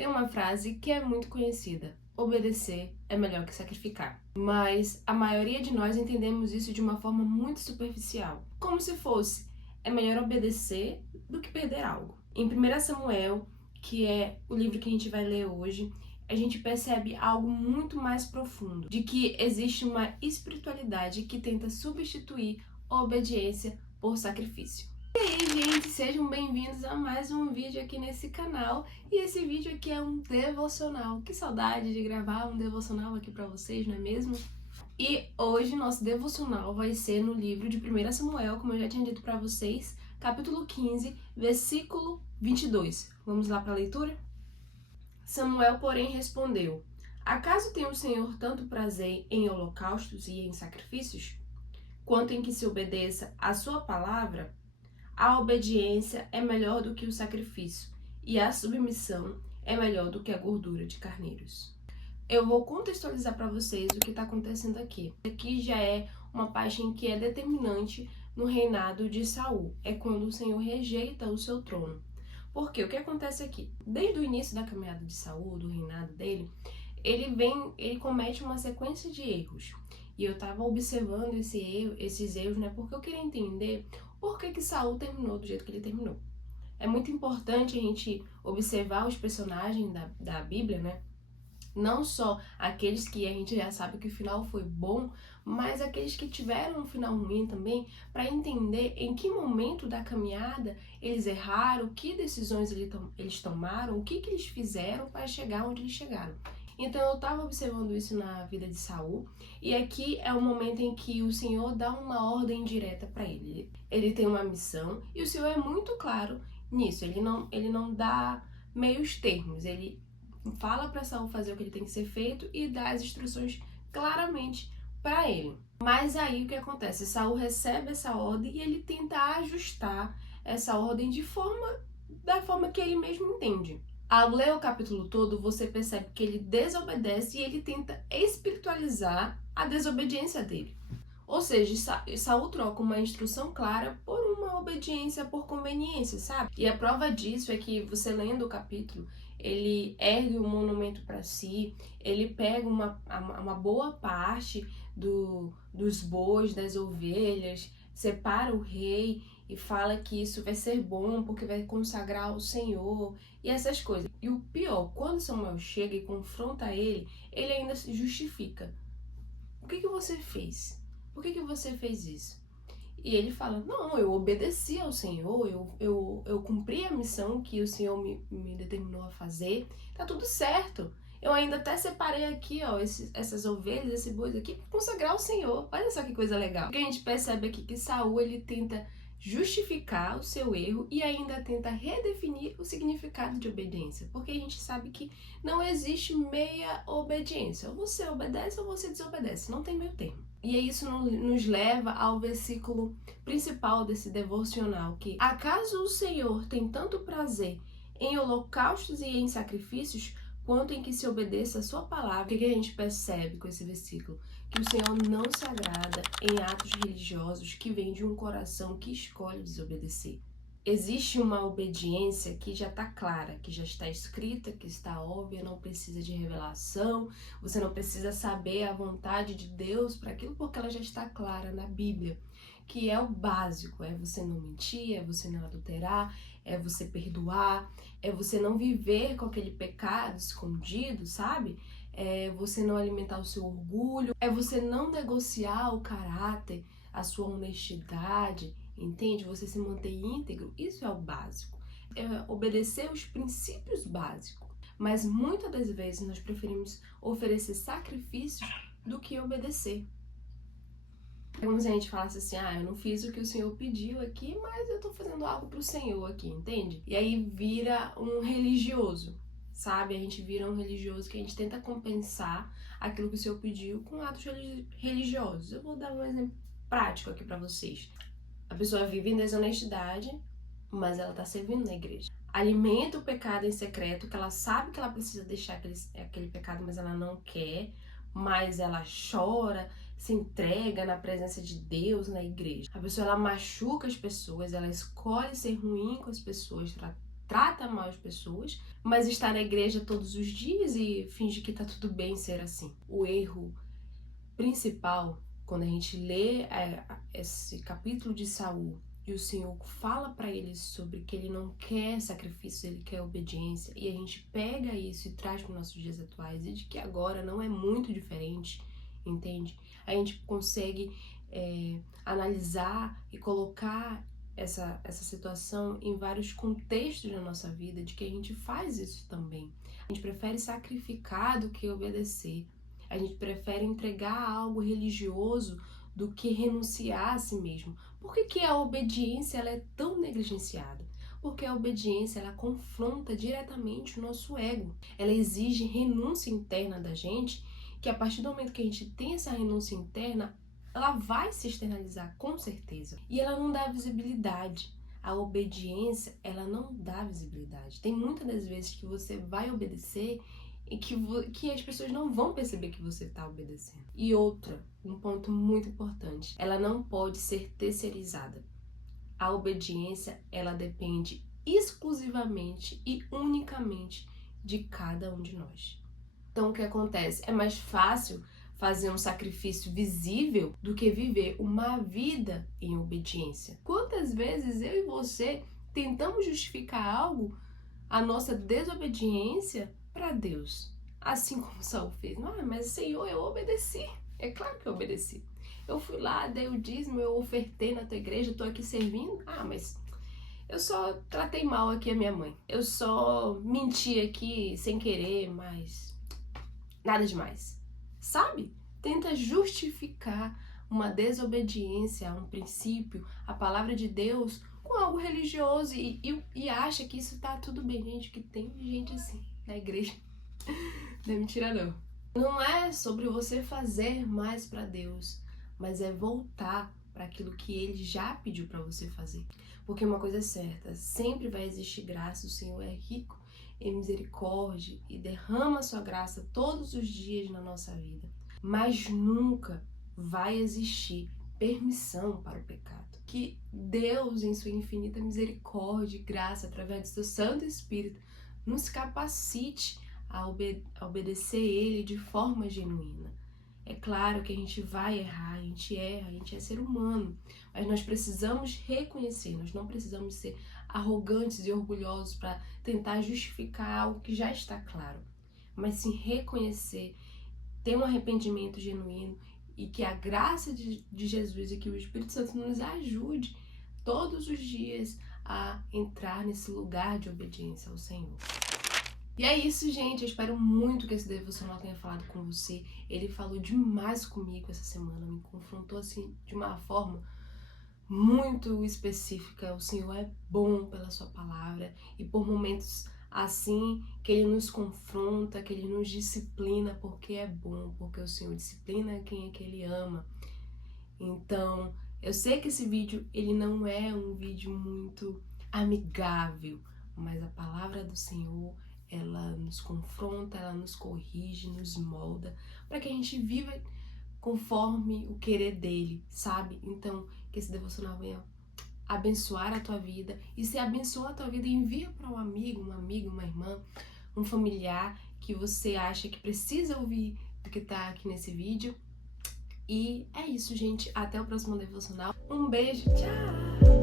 Tem uma frase que é muito conhecida: obedecer é melhor que sacrificar. Mas a maioria de nós entendemos isso de uma forma muito superficial, como se fosse é melhor obedecer do que perder algo. Em 1 Samuel, que é o livro que a gente vai ler hoje, a gente percebe algo muito mais profundo, de que existe uma espiritualidade que tenta substituir a obediência por sacrifício. E aí, gente, sejam bem-vindos a mais um vídeo aqui nesse canal. E esse vídeo aqui é um devocional. Que saudade de gravar um devocional aqui pra vocês, não é mesmo? E hoje nosso devocional vai ser no livro de 1 Samuel, como eu já tinha dito pra vocês, capítulo 15, versículo 22. Vamos lá pra leitura? Samuel, porém, respondeu: Acaso tem o Senhor tanto prazer em holocaustos e em sacrifícios, quanto em que se obedeça à sua palavra? A obediência é melhor do que o sacrifício, e a submissão é melhor do que a gordura de carneiros. Eu vou contextualizar para vocês o que está acontecendo aqui. Aqui já é uma parte em que é determinante no reinado de Saul. É quando o Senhor rejeita o seu trono. Porque o que acontece aqui? Desde o início da caminhada de Saul, do reinado dele, ele comete uma sequência de erros. E eu estava observando esses erros, né? Porque eu queria entender por que Saul terminou do jeito que ele terminou. É muito importante a gente observar os personagens da Bíblia, né? Não só aqueles que a gente já sabe que o final foi bom, mas aqueles que tiveram um final ruim também, para entender em que momento da caminhada eles erraram, que decisões eles tomaram, o que eles fizeram para chegar onde eles chegaram. Então eu estava observando isso na vida de Saul, e aqui é o momento em que o Senhor dá uma ordem direta para ele. Ele tem uma missão e o Senhor é muito claro nisso. Ele não dá meios termos. Ele fala para Saul fazer o que ele tem que ser feito e dá as instruções claramente para ele. Mas aí o que acontece? Saul recebe essa ordem e ele tenta ajustar essa ordem da forma que ele mesmo entende. Ao ler o capítulo todo, você percebe que ele desobedece e ele tenta espiritualizar a desobediência dele. Ou seja, Saul troca uma instrução clara por uma obediência por conveniência, sabe? E a prova disso é que você lendo o capítulo, ele ergue um monumento para si, ele pega uma boa parte dos bois, das ovelhas, separa o rei e fala que isso vai ser bom porque vai consagrar ao Senhor e essas coisas. E o pior, quando Samuel chega e confronta ele ainda se justifica. O que você fez? Por que você fez isso? E ele fala, não, eu obedeci ao Senhor, eu cumpri a missão que o Senhor me determinou a fazer, tá tudo certo. Eu ainda até separei aqui, ó, essas ovelhas, esse boi aqui, para consagrar ao Senhor. Olha só que coisa legal. O que a gente percebe aqui que Saul, ele tenta justificar o seu erro e ainda tenta redefinir o significado de obediência, porque a gente sabe que não existe meia obediência. Ou você obedece ou você desobedece, não tem meio termo. E isso nos leva ao versículo principal desse devocional, que acaso o Senhor tem tanto prazer em holocaustos e em sacrifícios, quanto em que se obedeça a sua palavra. O que a gente percebe com esse versículo? Que o Senhor não se agrada em atos religiosos que vêm de um coração que escolhe desobedecer. Existe uma obediência que já está clara, que já está escrita, que está óbvia, não precisa de revelação, você não precisa saber a vontade de Deus para aquilo, porque ela já está clara na Bíblia, que é o básico, é você não mentir, é você não adulterar, é você perdoar, é você não viver com aquele pecado escondido, sabe? É você não alimentar o seu orgulho, é você não negociar o caráter, a sua honestidade, entende? Você se manter íntegro, isso é o básico. É obedecer os princípios básicos. Mas muitas das vezes nós preferimos oferecer sacrifícios do que obedecer. É como se a gente falasse assim, eu não fiz o que o Senhor pediu aqui, mas eu tô fazendo algo pro Senhor aqui, entende? E aí vira um religioso, sabe? A gente vira um religioso que a gente tenta compensar aquilo que o Senhor pediu com atos religiosos. Eu vou dar um exemplo prático aqui pra vocês. A pessoa vive em desonestidade, mas ela tá servindo na igreja. Alimenta o pecado em secreto, que ela sabe que ela precisa deixar aquele pecado, mas ela não quer, mas ela chora, se entrega na presença de Deus na igreja. A pessoa, ela machuca as pessoas, ela escolhe ser ruim com as pessoas, trata mal as pessoas, mas está na igreja todos os dias e finge que tá tudo bem ser assim. O erro principal, quando a gente lê esse capítulo de Saul e o Senhor fala para ele sobre que ele não quer sacrifício, ele quer obediência, e a gente pega isso e traz para os nossos dias atuais, e de que agora não é muito diferente, entende? A gente consegue analisar e colocar essa situação em vários contextos da nossa vida, de que a gente faz isso também. A gente prefere sacrificar do que obedecer. A gente prefere entregar algo religioso do que renunciar a si mesmo. Por que a obediência ela é tão negligenciada? Porque a obediência ela confronta diretamente o nosso ego. Ela exige renúncia interna da gente, que a partir do momento que a gente tem essa renúncia interna, ela vai se externalizar com certeza. E ela não dá visibilidade. A obediência, ela não dá visibilidade. Tem muitas das vezes que você vai obedecer e que as pessoas não vão perceber que você está obedecendo. E um ponto muito importante, ela não pode ser terceirizada. A obediência, ela depende exclusivamente e unicamente de cada um de nós. Então, o que acontece? É mais fácil fazer um sacrifício visível do que viver uma vida em obediência. Quantas vezes eu e você tentamos justificar algo, a nossa desobediência, para Deus? Assim como Saul fez. Mas Senhor, eu obedeci. É claro que eu obedeci. Eu fui lá, dei o dízimo, eu ofertei na tua igreja, tô aqui servindo. Mas eu só tratei mal aqui a minha mãe. Eu só menti aqui sem querer, mas nada demais. Sabe? Tenta justificar uma desobediência a um princípio, a palavra de Deus, com algo religioso e acha que isso tá tudo bem. Gente, que tem gente assim na igreja. Não é mentira não. Não é sobre você fazer mais para Deus, mas é voltar para aquilo que Ele já pediu para você fazer. Porque uma coisa é certa, sempre vai existir graça, o Senhor é rico em misericórdia e derrama a sua graça todos os dias na nossa vida. Mas nunca vai existir permissão para o pecado. Que Deus, em sua infinita misericórdia e graça, através do seu Santo Espírito, nos capacite a obedecer Ele de forma genuína. É claro que a gente vai errar, a gente erra, a gente é ser humano, mas nós precisamos reconhecer, nós não precisamos ser arrogantes e orgulhosos para tentar justificar algo que já está claro, mas sim reconhecer, ter um arrependimento genuíno e que a graça de Jesus e que o Espírito Santo nos ajude todos os dias a entrar nesse lugar de obediência ao Senhor. E é isso, gente. Eu espero muito que esse devocional tenha falado com você. Ele falou demais comigo essa semana, me confrontou assim de uma forma muito específica. O Senhor é bom pela sua palavra e por momentos assim que Ele nos confronta, que Ele nos disciplina, porque é bom, porque o Senhor disciplina quem é que Ele ama. Então, eu sei que esse vídeo, ele não é um vídeo muito amigável, mas a palavra do Senhor, ela nos confronta, ela nos corrige, nos molda, para que a gente viva conforme o querer dele, sabe? Então, que esse devocional venha abençoar a tua vida, e se abençoa a tua vida, envia para um amigo, uma irmã, um familiar que você acha que precisa ouvir o que tá aqui nesse vídeo. E é isso, gente. Até o próximo devocional. Um beijo, tchau!